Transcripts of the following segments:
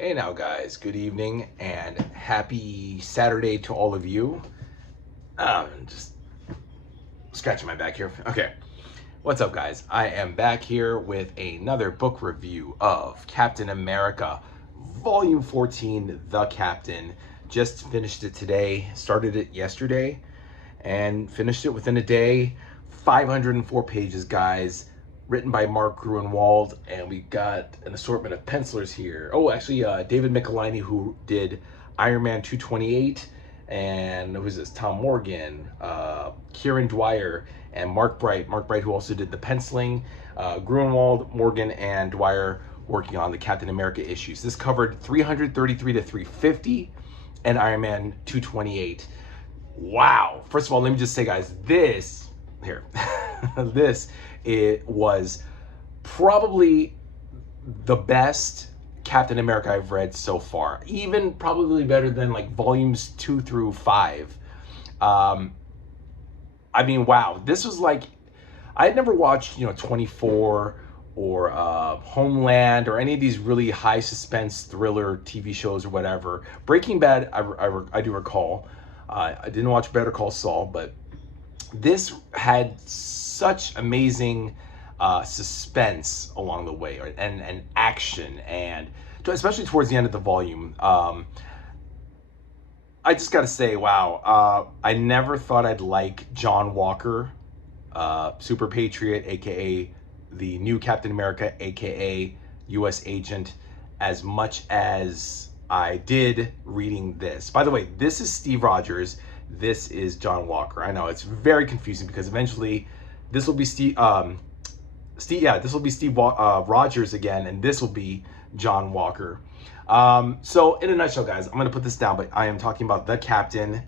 Hey now guys, good evening and happy Saturday to all of you. Just scratching my back here. Okay, what's up guys? I am back here with another book review of Captain America, Volume 14, The Captain. Just finished it today, started it yesterday, and finished it within a day. 504 pages, guys. Written by Mark Gruenwald, and we got an assortment of pencilers here. Oh, actually, David Michelinie, who did Iron Man 228, and who's this? Tom Morgan, Kieran Dwyer, and Mark Bright. Mark Bright, who also did the penciling. Gruenwald, Morgan, and Dwyer working on the Captain America issues. This covered 333 to 350, and Iron Man 228. Wow. First of all, let me just say, guys, this here, this it was probably the best Captain America I've read so far. Even probably better than like volumes 2 through 5. I mean, wow, this was like, I had never watched, 24 or Homeland or any of these really high suspense thriller TV shows or whatever. Breaking Bad, I do recall. I didn't watch Better Call Saul, but this had such amazing suspense along the way, and action, and especially towards the end of the volume. I just got to say, wow, I never thought I'd like John Walker, Super Patriot, aka the new Captain America, aka US Agent, as much as I did reading this. By the way, this is Steve Rogers. This is John Walker. I know it's very confusing because eventually this will be Steve Rogers again, and this will be John Walker. So in a nutshell, guys, I'm gonna put this down, but I am talking about The Captain,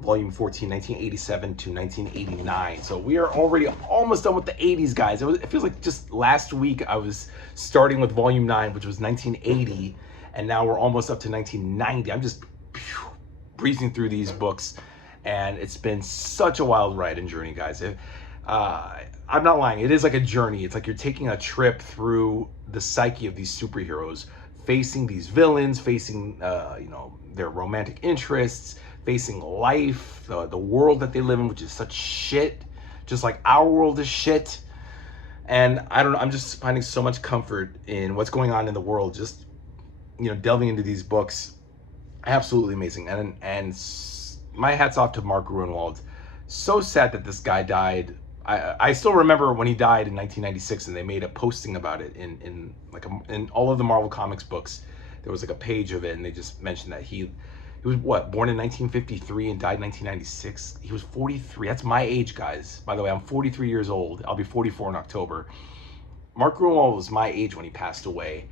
Volume 14, 1987 to 1989. So we are already almost done with the 80s, guys. It feels like just last week I was starting with Volume 9, which was 1980, and now we're almost up to 1990. I'm just breezing through these books, and it's been such a wild ride and journey, guys. I'm not lying. It is like a journey. It's like you're taking a trip through the psyche of these superheroes, facing these villains, facing their romantic interests, facing life, the world that they live in, which is such shit, just like our world is shit. And I don't know, I'm just finding so much comfort in what's going on in the world, just delving into these books. Absolutely amazing. And my hat's off to Mark Gruenwald. So sad that this guy died. I still remember when he died in 1996, and they made a posting about it in all of the Marvel Comics books. There was like a page of it, and they just mentioned that he was born in 1953 and died in 1996. He was 43. That's my age, guys. By the way, I'm 43 years old. I'll be 44 in October. Mark Gruenwald was my age when he passed away,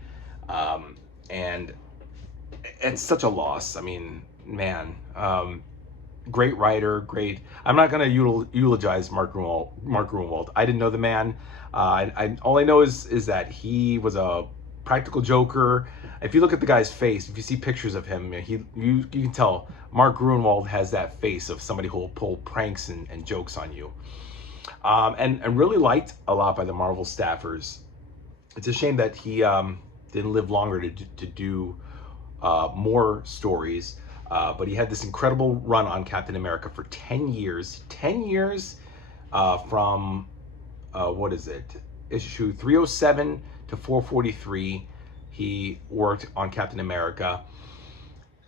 and it's such a loss. I mean, man. Great writer, great. I'm not gonna eulogize Mark Gruenwald. I didn't know the man. All I know is that he was a practical joker. If you look at the guy's face, if you see pictures of him, you can tell Mark Gruenwald has that face of somebody who will pull pranks and jokes on you. And really liked a lot by the Marvel staffers. It's a shame that he didn't live longer to do more stories. But he had this incredible run on Captain America for 10 years. 10 years from, what is it? Issue 307 to 443. He worked on Captain America.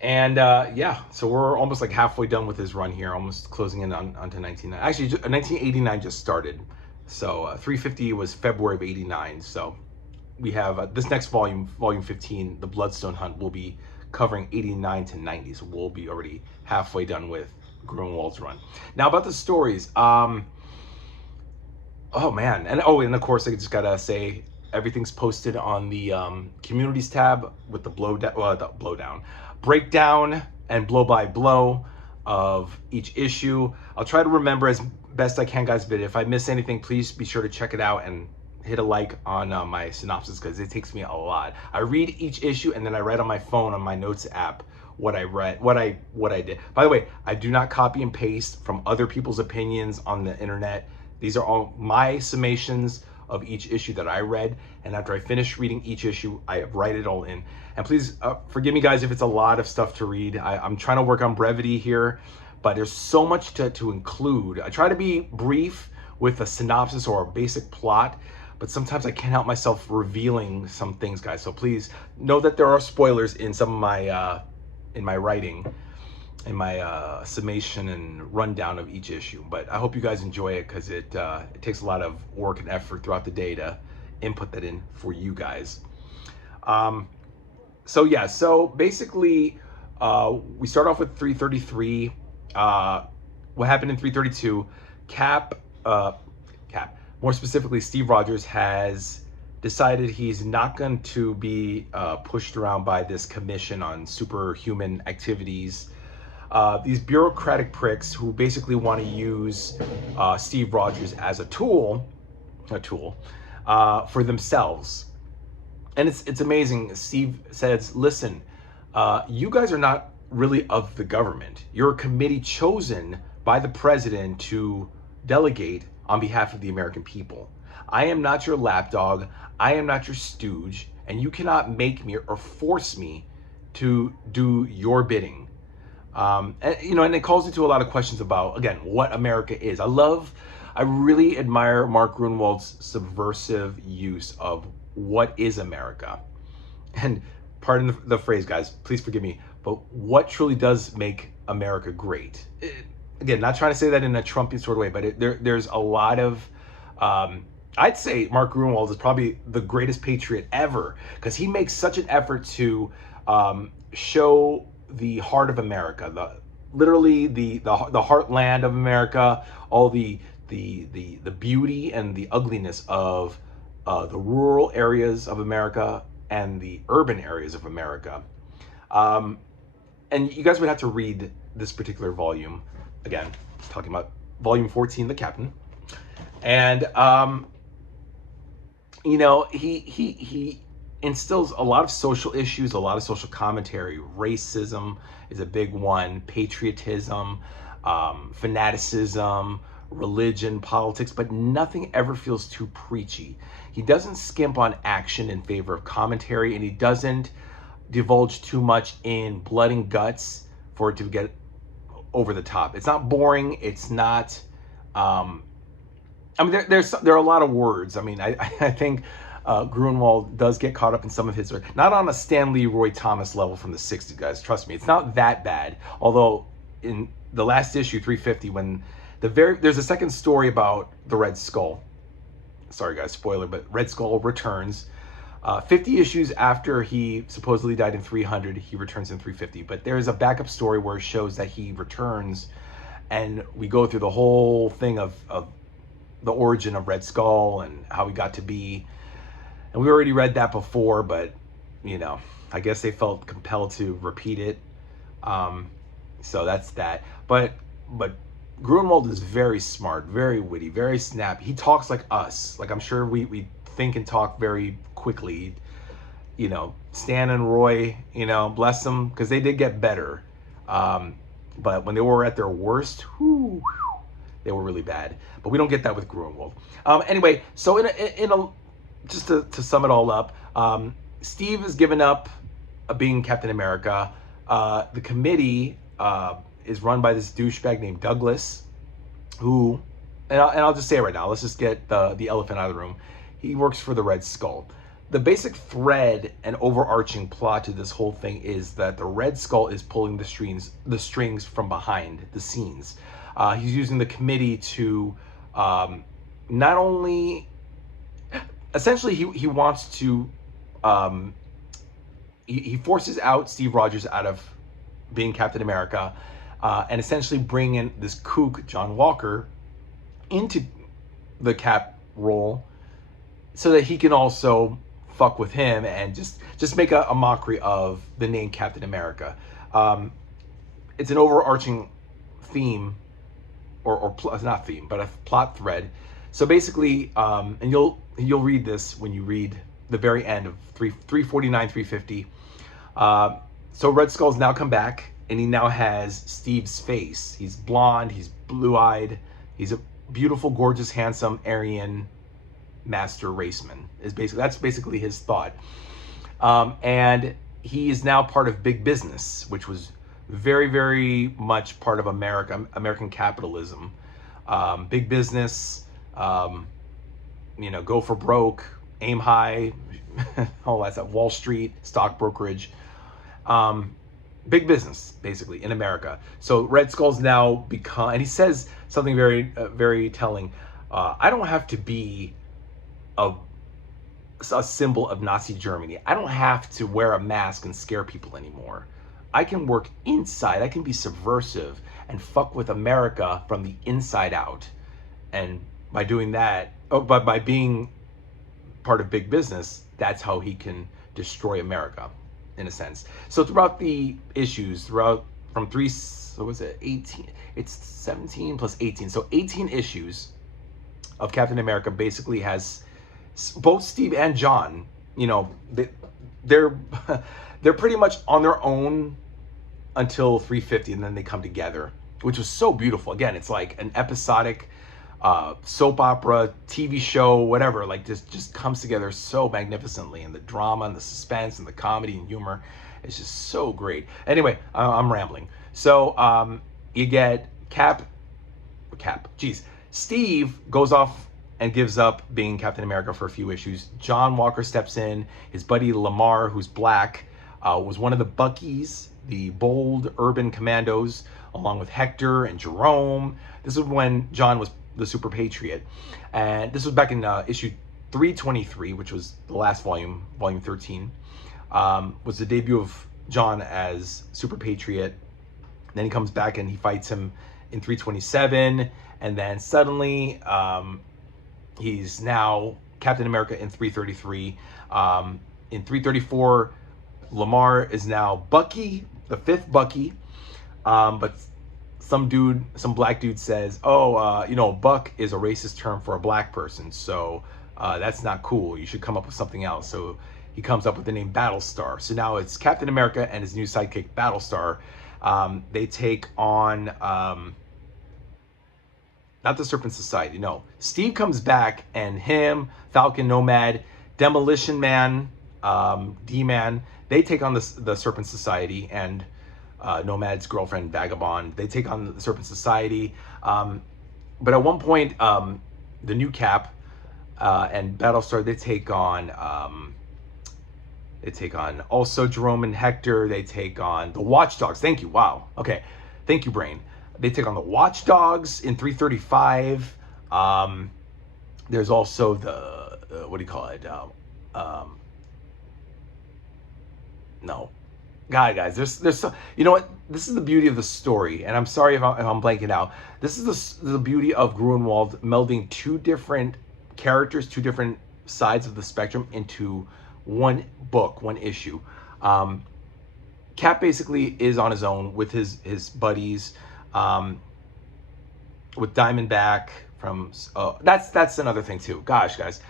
And yeah, so we're almost like halfway done with his run here, almost closing in onto 1990. Actually, 1989 just started. So 350 was February of 89. So we have this next volume, Volume 15, The Bloodstone Hunt, will be covering 89 to 90, so we'll be already halfway done with Gruenwald's run. Now about the stories, oh man, and of course I just gotta say everything's posted on the communities tab with the breakdown and blow by blow of each issue. I'll try to remember as best I can, guys, but if I miss anything, please be sure to check it out and hit a like on my synopsis, because it takes me a lot. I read each issue and then I write on my phone on my notes app what I read, what I did. By the way, I do not copy and paste from other people's opinions on the internet. These are all my summations of each issue that I read. And after I finish reading each issue, I write it all in. And please forgive me, guys, if it's a lot of stuff to read. I'm trying to work on brevity here, but there's so much to include. I try to be brief with a synopsis or a basic plot, but sometimes I can't help myself revealing some things, guys. So please know that there are spoilers in some of my in my writing, in my summation and rundown of each issue. But I hope you guys enjoy it, because it takes a lot of work and effort throughout the day to input that in for you guys. So yeah, so basically we start off with 333. What happened in 332? Cap, more specifically, Steve Rogers has decided he's not going to be pushed around by this commission on superhuman activities. These bureaucratic pricks who basically want to use Steve Rogers as a tool for themselves. And it's amazing. Steve says, listen, you guys are not really of the government. You're a committee chosen by the president to delegate on behalf of the American people. I am not your lapdog. I am not your stooge, and you cannot make me or force me to do your bidding. And it calls into a lot of questions about, again, what America is. I really admire Mark Gruenwald's subversive use of what is America. And pardon the phrase, guys, please forgive me, but what truly does make America great? Again, not trying to say that in a Trumpian sort of way, but there's a lot of, I'd say Mark Gruenwald is probably the greatest patriot ever, because he makes such an effort to show the heart of America, literally the heartland of America, all the beauty and the ugliness of the rural areas of America and the urban areas of America. And you guys would have to read this particular volume. Again, talking about volume 14, The Captain. And he instills a lot of social issues, a lot of social commentary. Racism is a big one, patriotism, fanaticism, religion, politics, but nothing ever feels too preachy. He doesn't skimp on action in favor of commentary, and he doesn't divulge too much in blood and guts for it to get over the top. It's not boring. It's not, there are a lot of words. I mean, I think Gruenwald does get caught up in some of his, not on a Stanley Roy Thomas level from the 60s, guys. Trust me, it's not that bad. Although in the last issue, 350, when there's a second story about the Red Skull. Sorry, guys, spoiler, but Red Skull returns. 50 issues after he supposedly died in 300, he returns in 350. But there's a backup story where it shows that he returns, and we go through the whole thing of the origin of Red Skull and how he got to be. And we already read that before, but I guess they felt compelled to repeat it. So that's that. But Gruenwald is very smart, very witty, very snappy. He talks like us. Like, I'm sure we think and talk very quickly. Stan and Roy, bless them, because they did get better. But when they were at their worst, they were really bad. But we don't get that with Gruenwald. Anyway, so just to sum it all up, Steve has given up being Captain America. The committee is run by this douchebag named Douglas, who, and I'll just say it right now, let's just get the elephant out of the room. He works for the Red Skull. The basic thread and overarching plot to this whole thing is that the Red Skull is pulling the strings from behind the scenes. He's using the committee to not only, essentially he wants to, he forces out Steve Rogers out of being Captain America, and essentially bring in this kook, John Walker, into the Cap role, so that he can also fuck with him and just make a mockery of the name Captain America. It's an overarching theme, or not theme, but a plot thread. So basically, and you'll read this when you read the very end of 349, 350. So Red Skull's now come back, and he now has Steve's face. He's blonde, he's blue-eyed, he's a beautiful, gorgeous, handsome Aryan master raceman. That's basically his thought. And he is now part of big business, which was very, very much part of American capitalism. Big business, go for broke, aim high, all that stuff. Wall Street, stock brokerage, big business basically in America. So Red Skull's now become, and he says something very, very telling. I don't have to be a symbol of Nazi Germany. I don't have to wear a mask and scare people anymore. I can work inside. I can be subversive and fuck with America from the inside out. And by doing that, but by being part of big business, that's how he can destroy America, in a sense. So throughout the issues, from 18, it's 17 plus 18. So 18 issues of Captain America basically has both Steve and John, they're pretty much on their own until 350, and then they come together, which was so beautiful. Again, it's like an episodic soap opera, TV show, whatever, like this just comes together so magnificently, and the drama and the suspense and the comedy and humor is just so great. Anyway, I'm rambling. So you get Steve goes off and gives up being Captain America for a few issues. John Walker steps in. His buddy Lamar, who's black, was one of the Buckies, the bold urban commandos, along with Hector and Jerome. This is when John was the Super Patriot. And this was back in issue 323, which was the last volume, volume 13, was the debut of John as Super Patriot. Then he comes back and he fights him in 327. And then suddenly, he's now Captain America in 333. In 334, Lamar is now Bucky, the 5th Bucky. But some black dude says, Buck is a racist term for a black person, so that's not cool. You should come up with something else. So he comes up with the name Battlestar. So now it's Captain America and his new sidekick Battlestar. They take on not the Serpent Society, no. Steve comes back, and him, Falcon, Nomad, Demolition Man, D-Man, they take on the Serpent Society, and Nomad's girlfriend, Vagabond, they take on the Serpent Society. But at one point, the new Cap and Battlestar, they take on also Jerome and Hector. They take on the Watchdogs. Thank you. Wow. Okay. Thank you, Brain. They take on the Watchdogs in 335. There's also the, what do you call it? No. God, guys, there's so, you know what? This is the beauty of the story, and I'm sorry if I'm blanking out. This is the beauty of Gruenwald melding two different characters, two different sides of the spectrum into one book, one issue. Cap basically is on his own with his buddies, with Diamondback from, that's another thing too. Gosh, guys,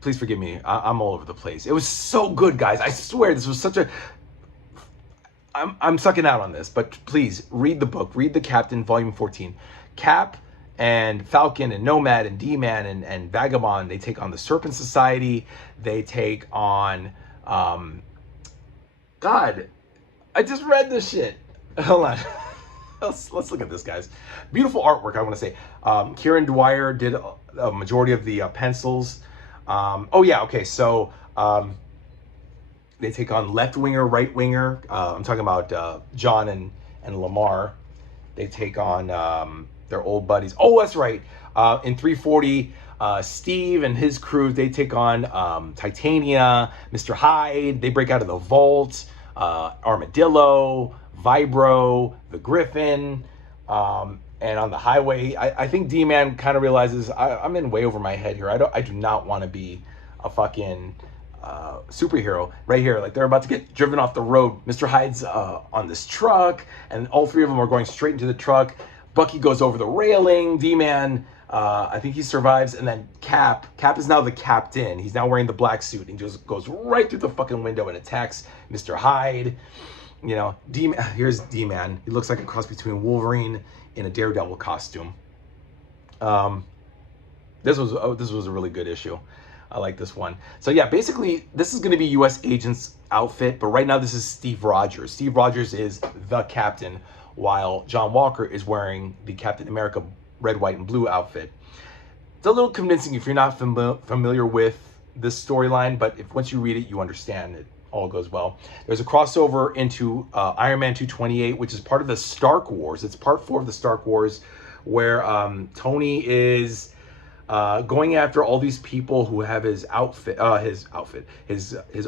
please forgive me. I'm all over the place. It was so good, guys. I swear this was such a, I'm sucking out on this, but please read the book, read The Captain, volume 14. Cap and Falcon and Nomad and D-Man and Vagabond, they take on the Serpent Society. They take on, God, I just read this shit. Hold on. Let's look at this, guys. Beautiful artwork, I want to say. Kieran Dwyer did a majority of the pencils. Oh yeah, okay, so they take on left winger, right winger. I'm talking about John and Lamar. They take on their old buddies. Oh, that's right. In 340, Steve and his crew, they take on Titania, Mr. Hyde. They break out of the vault. Armadillo, Vibro, the Griffin, and on the highway, I think D-Man kind of realizes I'm in way over my head here. I do not want to be a fucking superhero right here. Like, they're about to get driven off the road. Mr. Hyde's on this truck, and all three of them are going straight into the truck. Bucky goes over the railing. D-Man, I think he survives, and then Cap is now the captain. He's now wearing the black suit and just goes right through the fucking window and attacks Mr. Hyde. You know, here's D-Man. He looks like a cross between Wolverine in a Daredevil costume. This was a really good issue. I like this one. So yeah, basically this is going to be U.S. Agent's outfit, but right now this is Steve Rogers. Steve Rogers is the captain, while John Walker is wearing the Captain America red, white, and blue outfit. It's a little convincing if you're not familiar with this storyline, but if once you read it, you understand it. All goes well. There's a crossover into Iron Man 228, which is part of the Stark Wars. It's part 4 of the Stark Wars, where Tony is going after all these people who have his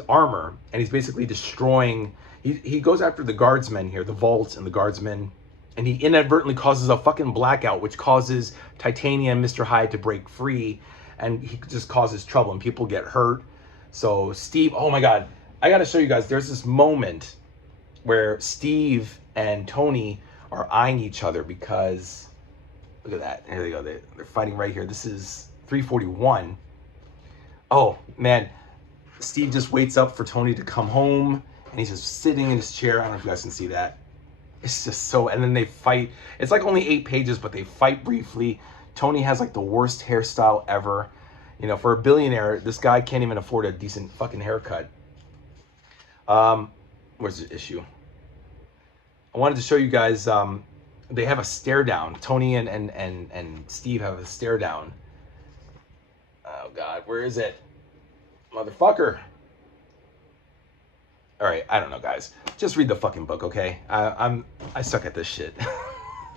armor, and he's basically destroying. He goes after the guardsmen here, the vaults and the guardsmen, and he inadvertently causes a fucking blackout, which causes Titania and Mr. Hyde to break free, and he just causes trouble, and people get hurt. So Steve, oh my God, I gotta show you guys. There's this moment where Steve and Tony are eyeing each other because. Look at that. Here they go. They're fighting right here. This is 341. Oh, man. Steve just waits up for Tony to come home, and he's just sitting in his chair. I don't know if you guys can see that. It's just so... And then they fight. It's like only 8 pages, but they fight briefly. Tony has like the worst hairstyle ever. You know, for a billionaire, this guy can't even afford a decent fucking haircut. Where's the issue? I wanted to show you guys... they have a stare down. Tony and Steve have a stare down. Oh God, where is it? Motherfucker. All right, I don't know, guys. Just read the fucking book, okay? I suck at this shit.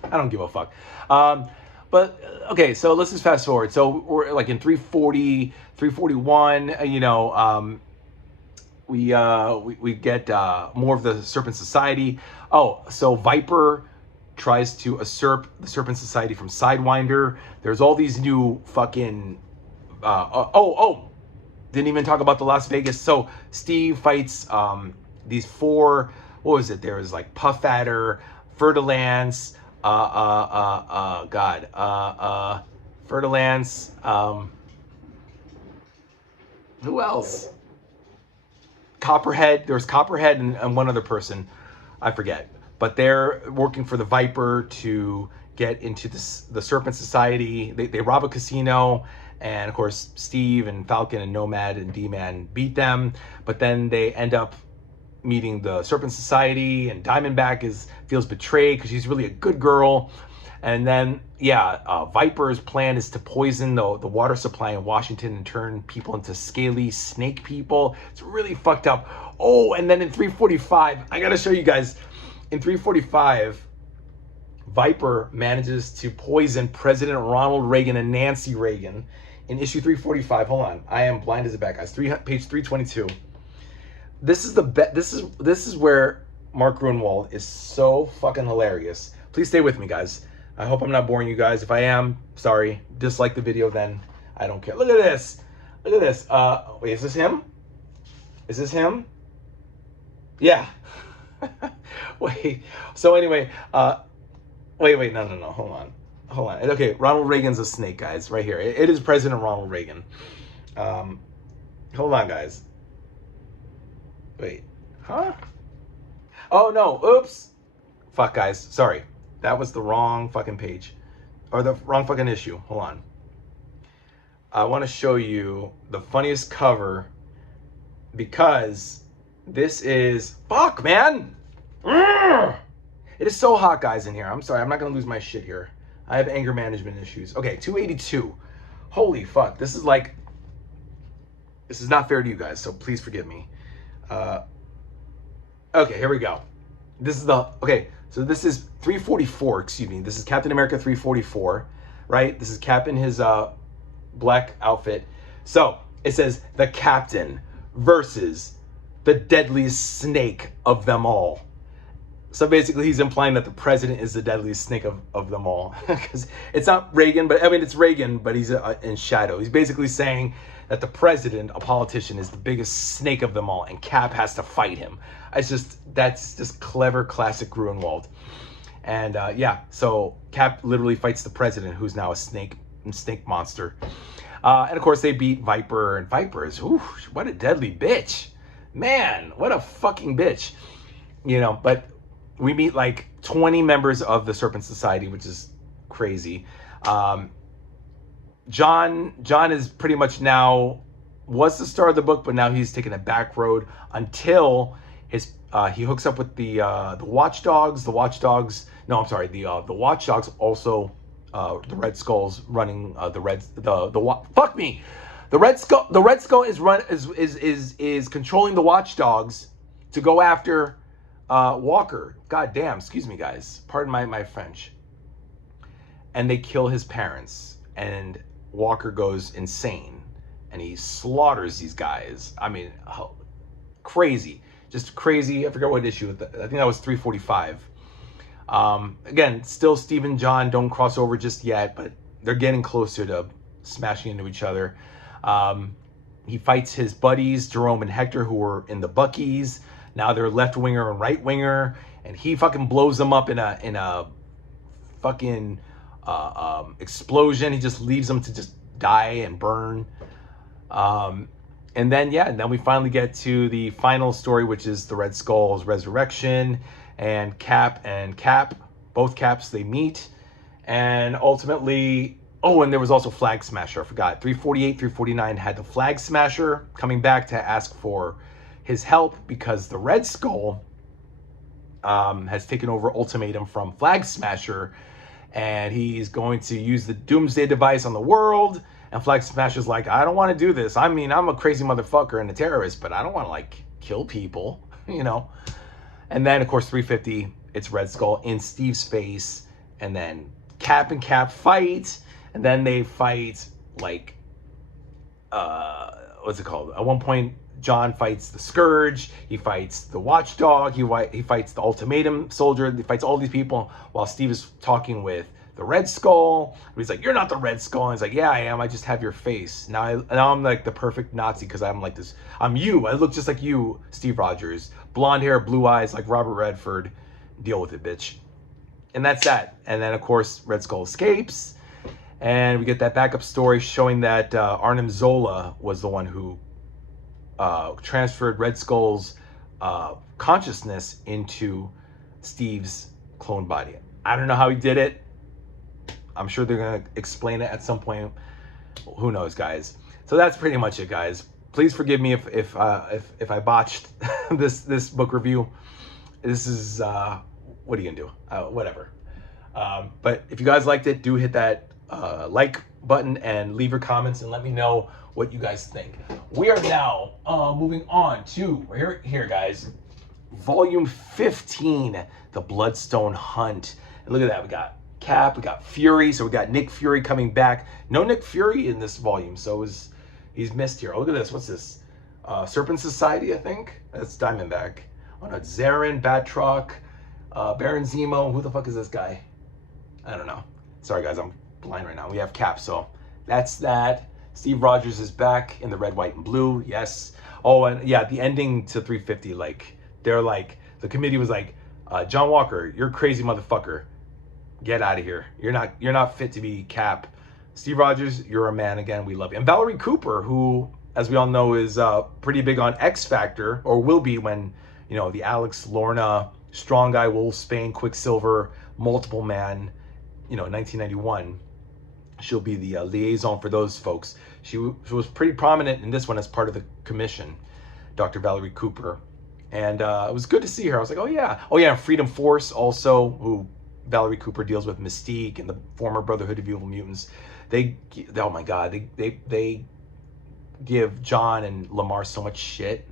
I don't give a fuck. But okay, so let's just fast forward. So we're like in 340, 341. You know, we get more of the Serpent Society. Oh, so Viper tries to usurp the Serpent Society from Sidewinder. There's all these new fucking... didn't even talk about the Las Vegas. So Steve fights these 4... What was it? There was like Puff Adder, Fer-de-Lance, Fer-de-Lance, who else? Copperhead. There was Copperhead and one other person. I forget. But they're working for the Viper to get into the Serpent Society. They rob a casino, and of course Steve and Falcon and Nomad and D-Man beat them. But then they end up meeting the Serpent Society, and Diamondback feels betrayed because she's really a good girl. And then Viper's plan is to poison the water supply in Washington and turn people into scaly snake people. It's really fucked up. Oh, and then in 345, I gotta show you guys. In 345, Viper manages to poison President Ronald Reagan and Nancy Reagan. In issue 345, hold on, I am blind as a bat, guys. Page 322. This is this is where Mark Gruenwald is so fucking hilarious. Please stay with me, guys. I hope I'm not boring you guys. If I am, sorry. Dislike the video, then I don't care. Look at this. Look at this. Wait, is this him? Is this him? Yeah. Wait. So anyway, wait. No. Hold on. Okay, Ronald Reagan's a snake, guys. Right here. It is President Ronald Reagan. Hold on, guys. Wait. Huh? Oh no. Oops. Fuck, guys. Sorry. That was the wrong fucking page, or the wrong fucking issue. Hold on. I want to show you the funniest cover because this is... Fuck, man! Urgh! It is so hot, guys, in here. I'm sorry. I'm not going to lose my shit here. I have anger management issues. Okay, 282. Holy fuck. This is like... This is not fair to you guys, so please forgive me. Okay, here we go. This is the... Okay, so this is 344, excuse me. This is Captain America 344, right? This is Cap in his black outfit. So, it says, the Captain versus the deadliest snake of them all. So basically he's implying that the president is the deadliest snake of them all. Because it's not Reagan, but I mean, it's Reagan, but he's in shadow. He's basically saying that the president, a politician, is the biggest snake of them all, and Cap has to fight him. That's just clever, classic Gruenwald. And so Cap literally fights the president, who's now a snake monster. And of course they beat Viper, and Viper is, ooh, what a deadly bitch. Man, what a fucking bitch. You know, but we meet like 20 members of the Serpent Society, which is crazy. John is pretty much now was the star of the book, but now he's taking a back road until his he hooks up with the Watchdogs. The Watchdogs, no, I'm sorry, the Watchdogs also the Red Skull's running fuck me. The Red Skull is controlling the Watchdogs to go after Walker. God damn, excuse me guys. Pardon my French. And they kill his parents, and Walker goes insane and he slaughters these guys. I mean, crazy, just crazy. I forgot what issue. I think that was 345. Again, still Steve and John don't cross over just yet, but they're getting closer to smashing into each other. He fights his buddies, Jerome and Hector, who were in the Buckies. Now they're left winger and right winger, and he fucking blows them up in a fucking explosion. He just leaves them to just die and burn. And then we finally get to the final story, which is the Red Skull's resurrection, and Cap, both Caps, they meet, and ultimately, oh, and there was also Flag Smasher. I forgot. 348, 349 had the Flag Smasher coming back to ask for his help because the Red Skull has taken over Ultimatum from Flag Smasher, and he's going to use the Doomsday device on the world. And Flag Smasher's like, I don't want to do this. I mean, I'm a crazy motherfucker and a terrorist, but I don't want to like kill people, you know. And then of course 350, it's Red Skull in Steve's face, and then Cap and Cap fight, and then they fight like what's it called? At one point, John fights the Scourge, he fights the Watchdog, he fights the Ultimatum Soldier, he fights all these people while Steve is talking with the Red Skull. He's like, you're not the Red Skull. And he's like, yeah, I am. I just have your face. Now I'm like the perfect Nazi because I'm like this. I'm you. I look just like you, Steve Rogers. Blonde hair, blue eyes, like Robert Redford. Deal with it, bitch. And that's that. And then, of course, Red Skull escapes. And we get that backup story showing that Arnim Zola was the one who transferred Red Skull's consciousness into Steve's clone body. I don't know how he did it. I'm sure they're going to explain it at some point. Who knows, guys? So that's pretty much it, guys. Please forgive me if I botched this book review. This is what are you gonna do? Whatever. But if you guys liked it, do hit that like button and leave your comments and let me know what you guys think. We are now moving on to here, guys. Volume 15, The Bloodstone Hunt. And look at that, we got Cap, we got Fury, so we got Nick Fury coming back. No Nick Fury in this volume, so he's missed here. Oh, look at this. What's this? Serpent Society, I think. That's Diamondback. Oh no, it's Zarin, Batroc, Baron Zemo. Who the fuck is this guy? I don't know. Sorry guys, I'm blind right now. We have Cap, so that's that. Steve Rogers is back in the red, white, and blue. Yes. Oh, and yeah, the ending to 350, like they're like the committee was like, John Walker, you're a crazy motherfucker. Get out of here. You're not fit to be Cap. Steve Rogers, you're a man again. We love you. And Valerie Cooper, who, as we all know, is pretty big on X Factor, or will be when, you know, the Alex Lorna, Strong Guy, Wolfsbane, Quicksilver, Multiple Man, you know, 1991. She'll be the liaison for those folks. She was pretty prominent in this one as part of the commission, Dr. Valerie Cooper. And it was good to see her. I was like, oh yeah, Freedom Force also, who Valerie Cooper deals with Mystique and the former Brotherhood of Evil Mutants. Oh my God, they give John and Lamar so much shit.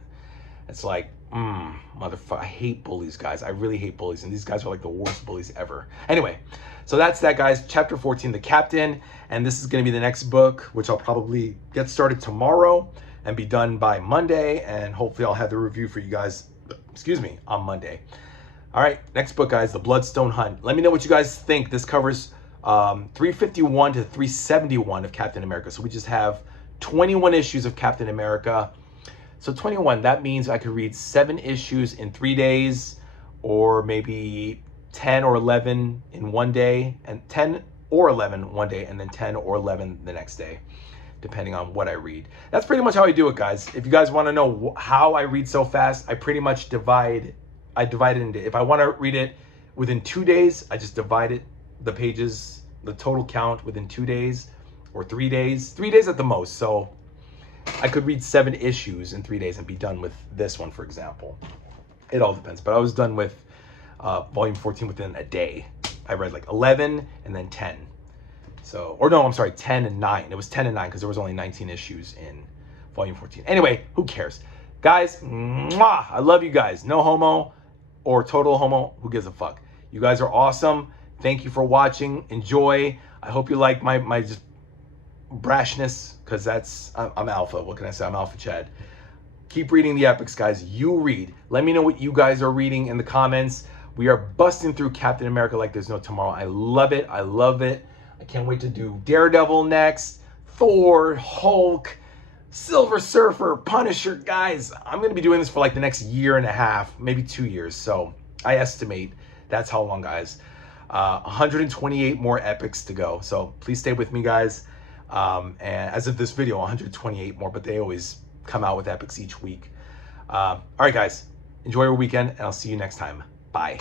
It's like, motherfucker, I hate bullies, guys. I really hate bullies, and these guys are like the worst bullies ever. Anyway, so that's that, guys. Chapter 14, The Captain, and this is going to be the next book, which I'll probably get started tomorrow and be done by Monday, and hopefully I'll have the review for you guys, on Monday. All right, next book, guys, The Bloodstone Hunt. Let me know what you guys think. This covers 351 to 371 of Captain America. So we just have 21 issues of Captain America. So 21, that means I could read 7 issues in 3 days, or maybe 10 or 11 in one day, and 10 or 11 one day, and then 10 or 11 the next day, depending on what I read. That's pretty much how I do it, guys. If you guys want to know how I read so fast, I pretty much divide it into, if I want to read it within 2 days, I just divide it, the pages, the total count within 2 days. or 3 days. 3 days at the most. So I could read 7 issues in 3 days and be done with this one, for example. It all depends. But I was done with volume 14 within a day. I read like 11 and then 10. So, or no, I'm sorry, 10 and 9. It was 10 and 9 because there was only 19 issues in volume 14. Anyway, who cares? Guys, mwah, I love you guys. No homo or total homo. Who gives a fuck? You guys are awesome. Thank you for watching. Enjoy. I hope you like my just brashness, because I'm alpha. What can I say? I'm alpha Chad. Keep reading the epics, guys. You read. Let me know what you guys are reading in the comments. We are busting through Captain America like there's no tomorrow. I love it. I love it. I can't wait to do Daredevil next, Thor, Hulk, Silver Surfer, Punisher. Guys, I'm going to be doing this for like the next year and a half, maybe 2 years. So I estimate that's how long, guys. 128 more epics to go. So please stay with me, guys. And as of this video, 128 more, but they always come out with epics each week. All right, guys, enjoy your weekend, and I'll see you next time. Bye.